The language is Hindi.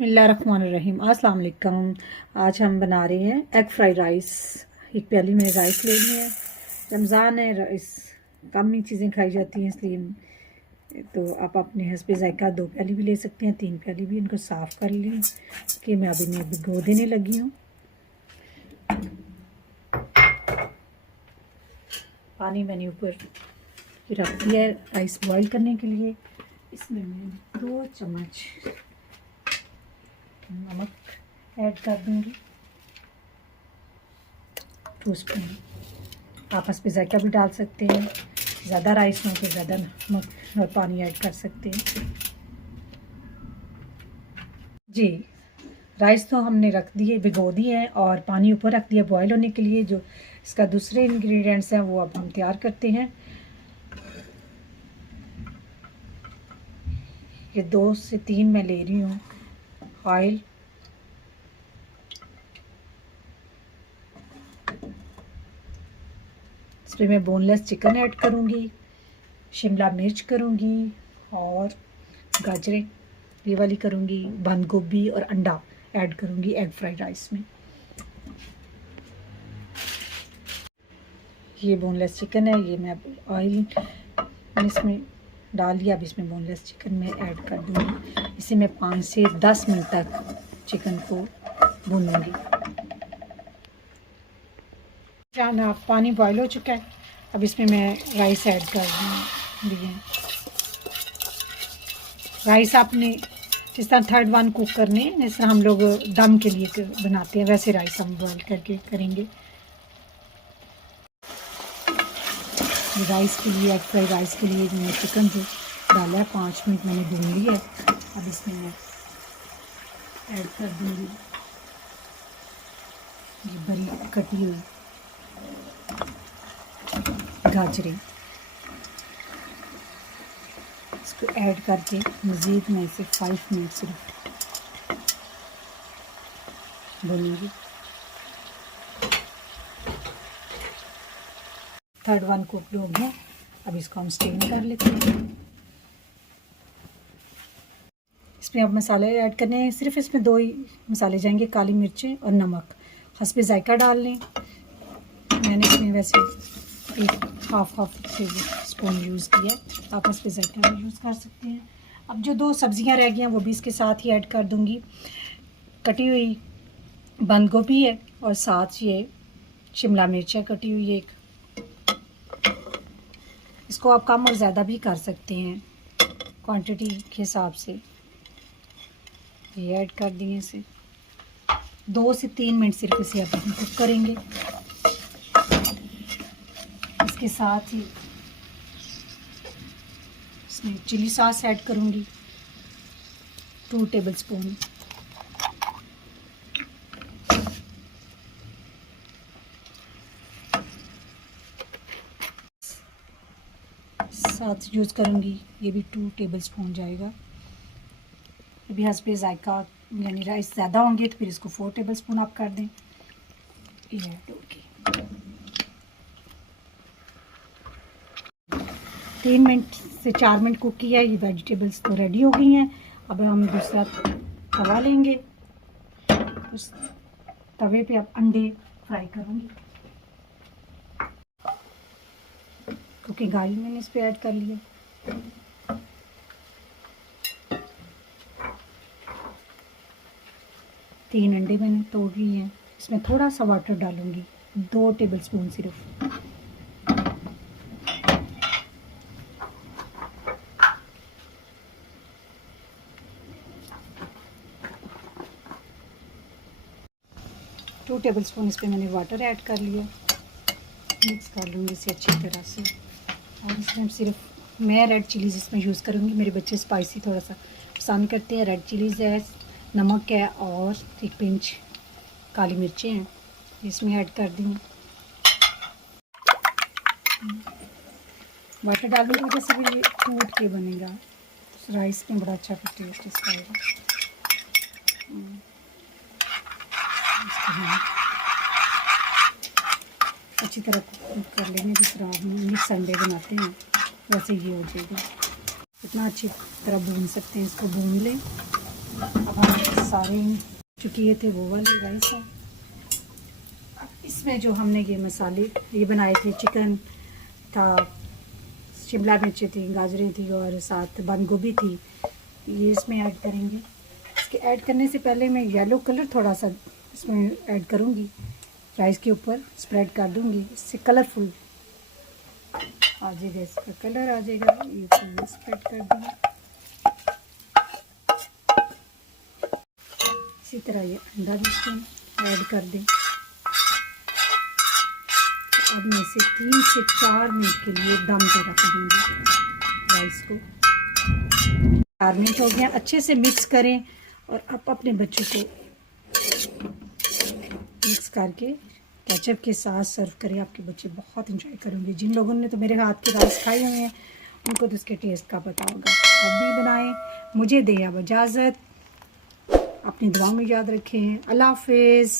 बिस्मिल्लाहिर्रहमानिर्रहीम। अस्सलाम वालेकुम। आज हम बना रहे हैं एग फ्राइड राइस। एक प्याली में राइस लेनी है। रमज़ान है, राइस कम ही चीज़ें खाई जाती हैं, इसलिए तो आप अपने हस्बे ज़ायका 2 प्याली भी ले सकते हैं, 3 प्याली भी। इनको साफ़ कर लें कि मैं अभी इन्हें भिगो देने लगी हूँ। पानी मैंने ऊपर रख दिया है राइस बॉईल करने के लिए। इसमें मैं 2 चम्मच नमक ऐड कर दूंगी, 2 स्पून। आप इस पे जायका भी डाल सकते हैं, ज़्यादा राइस हो तो ज़्यादा नमक और पानी ऐड कर सकते हैं जी। राइस तो हमने रख दिए, भिगो दिए हैं और पानी ऊपर रख दिया बॉयल होने के लिए। जो इसका दूसरे इंग्रेडिएंट्स हैं वो अब हम तैयार करते हैं। ये 2 से 3 मैं ले रही हूँ ऑयल। इस पर मैं बोनलेस चिकन ऐड करूँगी, शिमला मिर्च करूँगी और गाजरें ये वाली करूँगी, बंद गोभी और अंडा ऐड करूँगी एग फ्राइड राइस में। ये बोनलेस चिकन है, ये मैं ऑयल मैंने इसमें डाल दिया। अब इसमें बोनलेस चिकन में ऐड कर दूँगी। इसे मैं 5 से 10 मिनट तक चिकन को भूनूँगी। जाना पानी बॉयल हो चुका है, अब इसमें मैं राइस ऐड कर दिए। राइस आपने जिस तरह थर्ड वन कुक करने हैं, जिस तरह हम लोग दम के लिए बनाते हैं, वैसे राइस हम बॉयल करके करेंगे। राइस के लिए, एग फ्राइड राइस के लिए मैंने चिकन जो डाला है 5 मिनट मैंने भून लिया है। अब इसमें मैं ऐड कर दूँगी ये बड़ी कटी हुई गाजरें। इसको ऐड करके मज़ीद मैं इसे 5 मिनट सिर्फ भूनूंगी। थर्ड वन कुक हो गया, अब इसको हम स्टीम कर लेते हैं। इसमें अब मसाले ऐड करने हैं। सिर्फ इसमें 2 ही मसाले जाएंगे, काली मिर्चें और नमक। हस्बे ज़ायका डाल लें। मैंने इसमें वैसे एक हाफ स्पून यूज़ किया है, आप हस्बे ज़ायका भी यूज़ कर सकते हैं। अब जो 2 सब्ज़ियाँ रह गई हैं वो भी इसके साथ ही ऐड कर दूँगी। कटी हुई बंद गोभी है और साथ ये शिमला मिर्च है कटी हुई एक। इसको आप कम और ज़्यादा भी कर सकते हैं क्वांटिटी के हिसाब से। ये ऐड कर दिए इसे। 2 से 3 मिनट सिर्फ इसे अब हम कुक करेंगे। इसके साथ ही इसमें चिली सॉस ऐड करूँगी, 2 टेबल स्पून। साथ यूज़ करूँगी, ये भी 2 टेबल स्पून जाएगा। ये भी हस्बे ज़ायका, यानी राइस ज़्यादा होंगे तो फिर इसको 4 टेबल स्पून आप कर दें। ये 3 मिनट से 4 मिनट कुक किया। ये वेजिटेबल्स तो रेडी हो गई हैं। अब हम दूसरा तवा लेंगे, उस तवे पे अब अंडे फ्राई करूँगी। कुकिंग ऑयल मैंने इस पर ऐड कर लिया। तीन अंडे मैंने तोड़ लिए हैं। इसमें थोड़ा सा वाटर डालूंगी, 2 टेबल स्पून सिर्फ। टू टेबल स्पून इस पर मैंने वाटर ऐड कर लिया। मिक्स कर लूँगी इसे अच्छी तरह से। और इसमें सिर्फ मैं रेड चिलीज़ इसमें यूज़ करूँगी। मेरे बच्चे स्पाइसी थोड़ा सा पसंद करते हैं। रेड चिलीज़ है, नमक है और 1 पिंच काली मिर्चें हैं, इसमें ऐड कर दी। वाटर डालने की वजह से भी ये टूट के बनेगा, राइस में बड़ा अच्छा टेस्ट इसका आएगा। अच्छी तरह कुक कर लेंगे, जिस तरह हम मिक्स अंडे बनाते हैं वैसे ये हो जाएगा। इतना अच्छी तरह भून सकते हैं, इसको भून लें। अब हम सारे जो किए थे वो वाले राइस हैं। अब इसमें जो हमने ये मसाले ये बनाए थे, चिकन था, शिमला मिर्ची थी, गाजरें थी और साथ बंद गोभी थी, ये इसमें ऐड करेंगे। इसके ऐड करने से पहले मैं येलो कलर थोड़ा सा इसमें ऐड करूँगी, राइस के ऊपर स्प्रेड कर दूँगी, इससे कलरफुल आ जाएगा, इसका कलर आ जाएगा। ये पूरा स्प्रेड कर दूँगी। इसी तरह ये अंडा भी इसमें ऐड कर दें। अब मैं इसे 3 से 4 मिनट के लिए दम पे रख दूँगी राइस को। 4 मिनट हो गया, अच्छे से मिक्स करें और अब अपने बच्चों को मिक्स करके केचप के साथ सर्व करें। आपके बच्चे बहुत इंजॉय करेंगे। जिन लोगों ने तो मेरे हाथ के राइस खाए हुए हैं उनको तो इसके टेस्ट का पता होगा। अब भी बनाएं। मुझे दें अब इजाज़त, अपनी दुआ में याद रखें। अल्लाह हाफिज़।